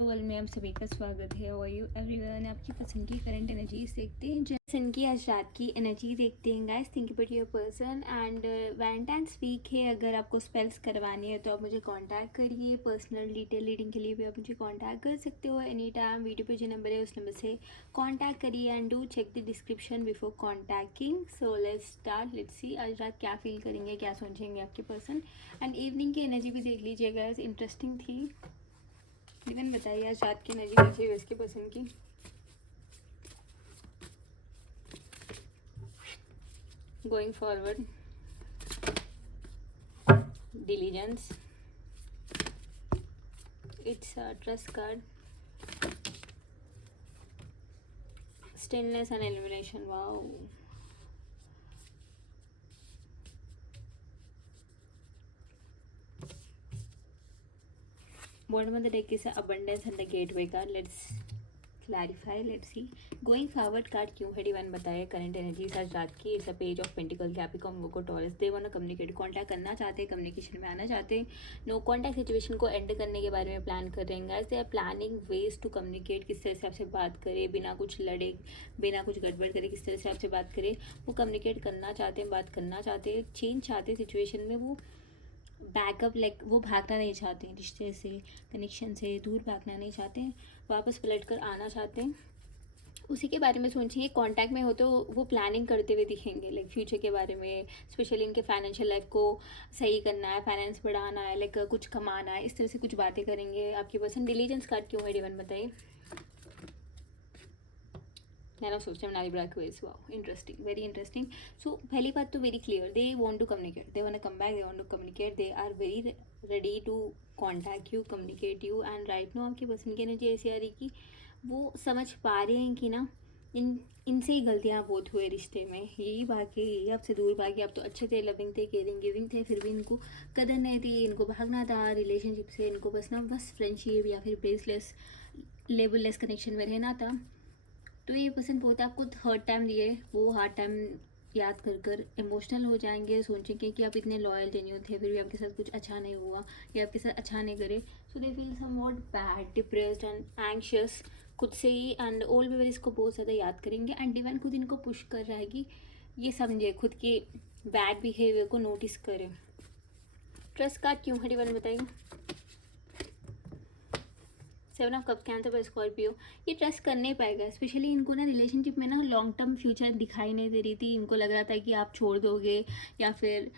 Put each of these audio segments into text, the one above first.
World में आप सभी का स्वागत है। और यू एवरीवन आपकी पसंद की करंट एनर्जीज देखते हैं, पसंद की आज रात की एनर्जी देखते हैं guys. Think about your person and Valentine's week है। अगर आपको स्पेल्स करवानी है तो आप मुझे कांटेक्ट करिए। पर्सनल डिटेल रीडिंग के लिए भी आप मुझे कांटेक्ट कर सकते हो एनी टाइम। वीडियो पे जो नंबर है उस नंबर से कांटेक्ट करिए and do check the description before contacting. So let's start, let's see आज रात क्या फील करेंगे, क्या सोचेंगे आपके पर्सन। एंड इवनिंग की एनर्जी भी देख लीजिएगा, इंटरेस्टिंग थी। इवन बताइए आज रात की एनर्जी कैसी है इसके पसंद की। Going forward, diligence, it's a trust card, stillness and elimination. Wow, bottom of the deck is abundance and the gateway card. Let's clarify, let's see. Going forward card क्यों है डिवाइन बताए। करंट एनर्जीज आज रात की it's a page of pentacle, Capricorn, Virgo, Taurus. They want to communicate, contact करना चाहते हैं, communication में आना चाहते हैं। नो कांटेक्ट सिचुएशन को एंड करने के बारे में प्लान कर रहे हैं guys. They are planning ways to communicate, किस तरह से आपसे बात करे बिना कुछ लड़े, बिना कुछ गड़बड़ करे, किस तरह से आपसे बात करे। वो कम्युनिकेट करना चाहते हैं, बात करना चाहते हैं, चेंज चाहते हैं सिचुएशन में। वो बैकअप लाइक वो भागना नहीं चाहते हैं, रिश्ते से, कनेक्शन से दूर भागना नहीं चाहते हैं, वापस पलट कर आना चाहते हैं। उसी के बारे में सोचिए। कांटेक्ट में हो तो वो प्लानिंग करते हुए दिखेंगे, लाइक फ्यूचर के बारे में, स्पेशली इनके फाइनेंशियल लाइफ को सही करना है, फाइनेंस बढ़ाना है, लाइक कुछ कमाना है, इस तरह से कुछ बातें करेंगे आपके पर्सन। डिलीजेंस कार्ड क्यों है डिवन बताइए। नैनो सिस्टम नाली ब्लैक वेज, wow, interesting, very interesting. So पहली बात तो very clear, they want to communicate, they want to come back, they want to communicate, they are very ready to contact you, communicate you. And right now आपकी person की energy ऐसी आ रही कि वो समझ पा रहे हैं कि ना इनसे ही गलतियाँ बहुत हुए रिश्ते में, यही भागे, यही आपसे दूर भागे। आप तो अच्छे थे, लविंग थे, केयरिंग गिविंग थे, फिर भी इनको कदर नहीं थी, इनको भागना था रिलेशनशिप से, इनको बस फ्रेंडशिप या फिर बेसलेस लेवललेस कनेक्शन में रहना था। तो ये पसंद बहुत आपको हर्ड टाइम दिए, वो हार्ड टाइम याद कर कर इमोशनल हो जाएंगे, सोचेंगे कि आप इतने लॉयल जेन्यून थे, फिर भी आपके साथ कुछ अच्छा नहीं हुआ या आपके साथ अच्छा नहीं करे। So they feel somewhat bad, depressed and anxious खुद से ही। एंड ऑल भी इसको बहुत ज़्यादा याद करेंगे। एंड डिवाइन खुद इनको पुश कर रहा है कि ये समझे, खुद के बैड बिहेवियर को नोटिस करें। ट्रस्ट कार्ड क्यों है डिवाइन बताइए। 7 ऑफ कप्स, कैंसर पर स्कॉर्पियो। ये ट्रस्ट कर नहीं पाएगा, स्पेशली इनको ना रिलेशनशिप में ना लॉन्ग टर्म फ्यूचर दिखाई नहीं दे रही थी। इनको लग रहा था कि आप छोड़ दोगे, या फिर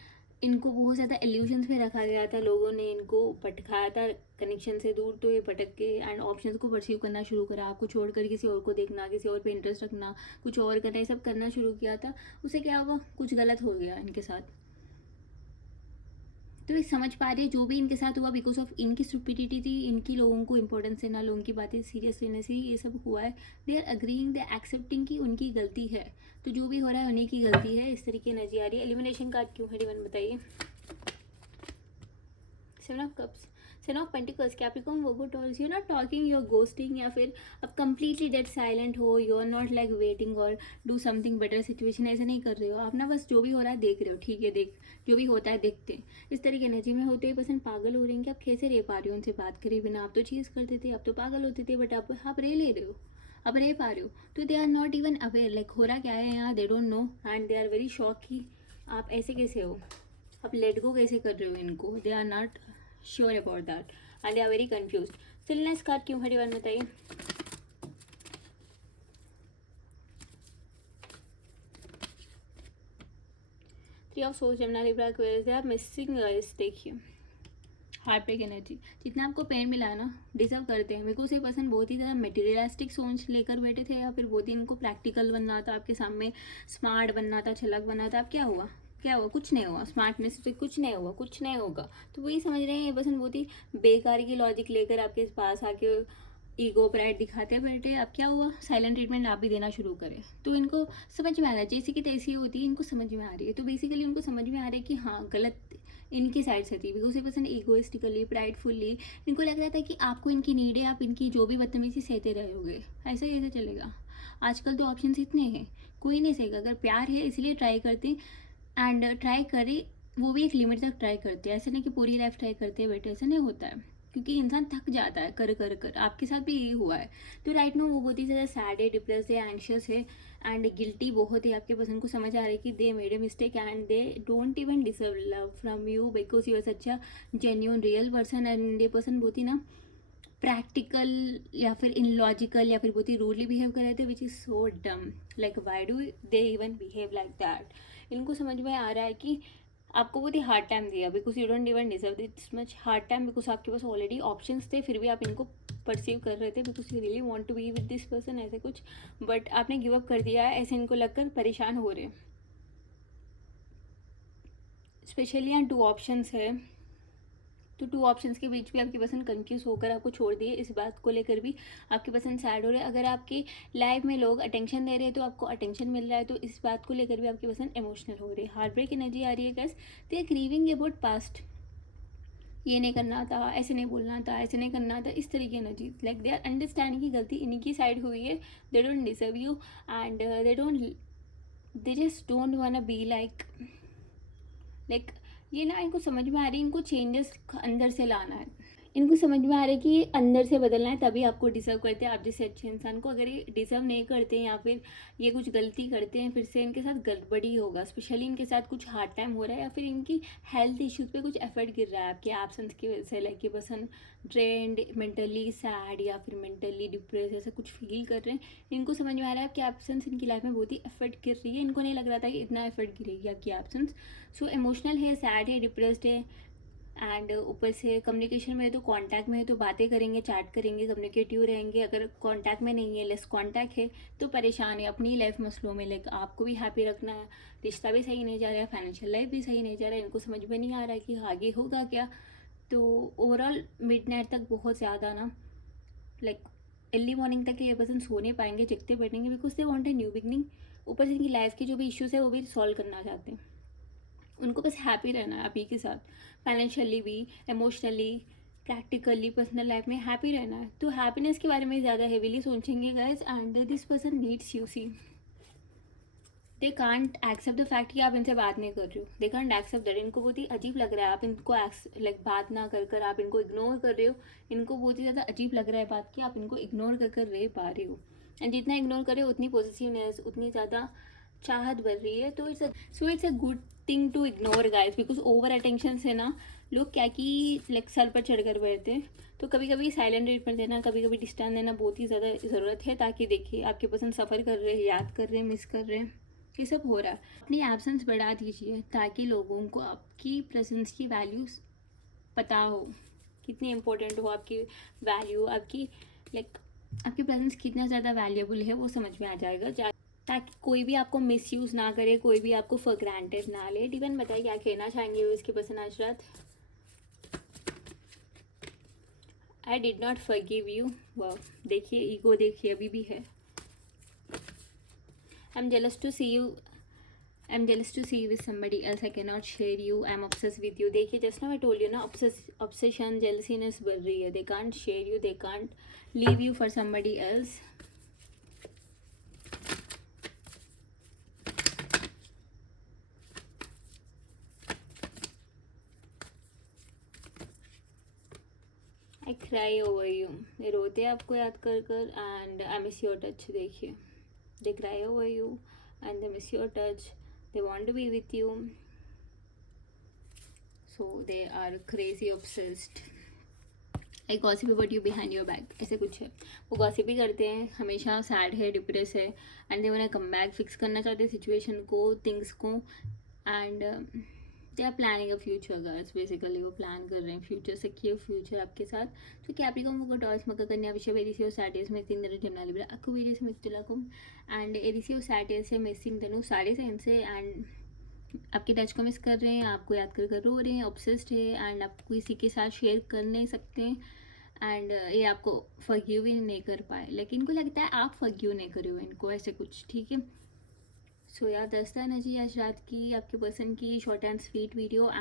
इनको बहुत ज़्यादा इल्यूजन्स में रखा गया था, लोगों ने इनको भटकाया था कनेक्शन से दूर। तो ये भटक के एंड ऑप्शंस को परसीव करना शुरू करा, आपको छोड़कर किसी और को देखना, किसी और पे इंटरेस्ट रखना, कुछ और करना, ये सब करना शुरू किया था। उससे क्या हुआ, कुछ गलत हो गया इनके साथ। तो ये समझ पा रहे जो भी इनके साथ हुआ बिकॉज ऑफ इनकी स्टुपिडिटी थी, इनकी लोगों को इंपॉर्टेंस देना, लोगों की बातें सीरियस लेने से ये सब हुआ है। They are agreeing, they accepting कि उनकी गलती है। तो जो भी हो रहा है उन्हीं की गलती है, इस तरीके एनर्जी आ रही है। एलिमिनेशन कार्ड क्यों है डिवन बताइए। 7 of cups, 7 of pentacles, Capricorn, Virgo, Taurus. You are not talking, you are ghosting, या फिर अब कंप्लीटली डेड साइलेंट हो, you are not like waiting और डू समथिंग बेटर सिचुएशन, ऐसा नहीं कर रहे हो आप ना, बस जो भी हो रहा है देख रहे हो, ठीक है, देख जो भी होता है देखते हैं। इस तरह की एनर्जी में होते हुए पसंद पागल हो रहे हैं कि आप कैसे रह पा रहे हो उनसे बात करे बिना। आप तो चीज़ करते थे, आप तो पागल होते थे, बट आप रह ले रहे हो, अब रह पा रहे हो। तो they are not even aware, like हो रहा क्या है यहाँ, they don't know. And they are very shock कि आप ऐसे कैसे हो, आप लेट गो कैसे कर रहे हो इनको। They are not sure about that and they are very confuse. Stillness card क्यों है डिवाइन बताइए। 3 of swords, Gemini, Libra, Aquarius. They are missing guys, देखिए हार्ट ब्रेक एनर्जी। जितना आपको पेन मिला है ना, डिजर्व करते हैं, बिकॉज ये पर्सन बहुत ही ज़्यादा मटेरियलिस्टिक सोच लेकर बैठे थे, या फिर बहुत ही इनको प्रैक्टिकल बनना था, आपके सामने स्मार्ट बनना था, छलक बनना था। अब क्या हुआ, क्या हुआ, कुछ नहीं हुआ। स्मार्टनेस से कुछ नहीं हुआ, कुछ नहीं होगा। तो वही समझ रहे हैं ये पर्सन बहुत ही बेकार की लॉजिक लेकर आपके पास आके ईगो प्राइड दिखाते बैठे। अब क्या हुआ, साइलेंट ट्रीटमेंट आप भी देना शुरू करें। तो इनको समझ में आ रहा है, जैसी की तैसी होती है, इनको समझ में आ रही है। तो बेसिकली उनको समझ में आ रहा है कि हाँ गलत इनकी साइड से थी, बिकॉज ये पर्सन ईगोइस्टिकली, प्राइडफुल्ली, इनको लग रहा था कि आपको इनकी नीड है, आप इनकी जो भी बदतमीजी सहते रहोगे। ऐसा कैसे चलेगा, आजकल तो ऑप्शंस इतने हैं, कोई नहीं सहेगा। अगर प्यार है इसलिए ट्राई करते एंड ट्राई करे, वो भी एक लिमिट तक ट्राई करते हैं, ऐसा नहीं कि पूरी लाइफ ट्राई करते हैं बेटे, ऐसा नहीं होता है। क्योंकि इंसान थक जाता है कर कर कर, आपके साथ भी यही हुआ है। तो राइट नो वो बहुत ही ज़्यादा सैड है, डिप्रेस है, एंशियस है एंड गिल्टी बहुत है। आपके पर्सन को समझ आ रहा है कि they made a mistake and they don't even deserve love from you because you are such a genuine real person. And ये पर्सन बहुत ही ना प्रैक्टिकल या फिर इनलॉजिकल या फिर बहुत ही रूडली बिहेव कर रहे थे, विच इज़ सो डम। Like why do they even behave like that. इनको समझ में आ रहा है कि आपको बहुत ही हार्ड टाइम दिया because you don't even deserve this much hard time, because आपके पास ऑलरेडी ऑप्शंस थे, फिर भी आप इनको परसीव कर रहे थे because you really want to be with this person ऐसे कुछ, बट आपने गिव अप कर दिया है, ऐसे इनको लगकर परेशान हो रहे हैं। स्पेशली यहाँ 2 ऑप्शंस है, तो 2 ऑप्शंस के बीच भी आपकी पर्सन कंफ्यूज होकर आपको छोड़ दिए। इस बात को लेकर भी आपकी पर्सन सैड हो रहे हैं। अगर आपकी लाइफ में लोग अटेंशन दे रहे हैं तो आपको अटेंशन मिल रहा है, तो इस बात को लेकर भी आपकी पर्सन इमोशनल हो रही है। हार्ट ब्रेक एनर्जी आ रही है guys, they are grieving about past. ये नहीं करना था, ऐसे नहीं बोलना था, ऐसे नहीं करना था, इस तरीके की energy. Like they are understanding की गलती इन्हीं की साइड हुई है, they don't deserve you and they just don't want be like ये ना इनको समझ में आ रही है, इनको चेंजेस अंदर से लाना है। इनको समझ में आ रहा है कि ये अंदर से बदलना है, तभी आपको डिजर्व करते हैं आप जैसे अच्छे इंसान को। अगर ये डिजर्व नहीं करते हैं या फिर ये कुछ गलती करते हैं, फिर से इनके साथ गड़बड़ी होगा। स्पेशली इनके साथ कुछ हार्ड टाइम हो रहा है या फिर इनकी हेल्थ इश्यूज पे कुछ एफर्ट गिर रहा है आपके एब्सेंस की वजह से। लाइक ये पर्सन ड्रेन्ड, मेंटली सैड या फिर मेंटली डिप्रेस ऐसा कुछ फील कर रहे हैं। इनको समझ में आ रहा है कि एब्सेंस इनकी लाइफ में बहुत ही एफर्ट गिर रही है। इनको नहीं लग रहा था कि इतना एफर्ट गिरेगी आपकी एब्सेंस। सो इमोशनल है, सैड है, डिप्रेस्ड है एंड ऊपर से कम्युनिकेशन में है तो कांटेक्ट में है तो बातें करेंगे, चैट करेंगे, कम्युनिकेटिव रहेंगे। अगर कांटेक्ट में नहीं है, लेस कांटेक्ट है तो परेशान है अपनी लाइफ मसलों में। लाइक आपको भी हैप्पी रखना है, रिश्ता भी सही नहीं जा रहा है, फाइनेंशियल लाइफ भी सही नहीं जा रहा है। इनको समझ में नहीं आ रहा है कि आगे होगा क्या। तो ओवरऑल मिडनाइट तक बहुत ज़्यादा ना लाइक अर्ली मॉर्निंग तक ये पर्सन सो नहीं पाएंगे, जगते बैठेंगे because they want a new beginning. ऊपर से इनकी लाइफ के जो भी इश्यूज़ है वो भी सॉल्व करना चाहते हैं। उनको बस हैप्पी रहना है अभी के साथ, फाइनेंशियली भी, इमोशनली, प्रैक्टिकली, पर्सनल लाइफ में हैप्पी रहना है। तो हैप्पीनेस के बारे में ज़्यादा हेवीली सोचेंगे guys and this person needs you. See they can't accept the fact कि आप इनसे बात नहीं कर रहे हो। They can't accept that. इनको बहुत ही अजीब लग रहा है आप इनको लाइक बात ना कर कर आप इनको इग्नोर कर रहे हो। इनको बहुत ही ज़्यादा अजीब लग रहा है बात कि आप इनको इग्नोर कर कर रह पा रहे हो। एंड जितना इग्नोर करे उतनी पॉजिटिवनेस, उतनी ज़्यादा चाहत बढ़ रही है। तो it's a good thing to ignore guys, because over attention से ना लोग क्या कि लाइक सर पर चढ़ कर बैठते हैं। तो कभी कभी साइलेंट ट्रीटमेंट देना, कभी कभी डिस्टेंस देना बहुत ही ज़्यादा ज़रूरत है, ताकि देखिए आपके पर्सन सफ़र कर रहे हैं, याद कर रहे हैं, मिस कर रहे हैं, ये सब हो रहा है। अपनी एब्सेंस बढ़ा दीजिए ताकि लोगों को आपकी प्रेजेंस की वैल्यूज पता हो, कितनी इम्पोर्टेंट हो आपकी वैल्यू, आपकी लाइक आपकी प्रेजेंस कितना ज़्यादा वैल्यूएबल है वो समझ में आ जाएगा, ताकि कोई भी आपको मिसयूज़ ना करे, कोई भी आपको फॉर ग्रांटेड ना ले। डिवन बताइए क्या कहना चाहेंगे वो इसके पर्सन आज रात। I did not forgive you. वाह, देखिए ईगो देखिए अभी भी है। I'm jealous to see you. I'm jealous to see you with somebody else. I cannot share you. I'm obsessed with you. देखिए just now I told you ना obsession, jealousiness बढ़ रही है. They can't share you. They can't leave you for somebody else. I cry over you. ये रोते हैं आपको याद कर कर and I miss your touch. देखिए they cry over you and they miss your touch. They want to be with you. So they are crazy obsessed. I gossip about you behind your back, ऐसे कुछ है। वो gossip भी करते हैं, हमेशा sad है, डिप्रेस है and they want to come back, fix करना चाहते हैं सिचुएशन को, थिंग्स को and they are planning a future guys. Basically वो प्लान कर रहे हैं फ्यूचर, सिक्योर फ्यूचर आपके साथ। तो कैप्रिकॉर्न को टॉस मकर कन्या विषय एरिसियो सैटर्स में 3 दिन जमना लिब्रा अक्वेरियस में तुलाकुम एंड एरिसियो सैटर्स से मिसिंग धनु साढ़े से इनसे एंड आपके टच को मिस कर रहे हैं, आपको याद कर कर रो रहे हैं, ऑब्सेस्ड है एंड आप किसी के साथ शेयर कर नहीं सकते एंड ये आपको फॉरगिव ही नहीं कर पाए। लेकिन इनको लगता है आप फॉरगिव नहीं करे हो इनको, ऐसे कुछ। ठीक है, सो यार दस्ता है ना जी आज रात की आपके पर्सन की शॉर्ट एंड स्वीट वीडियो।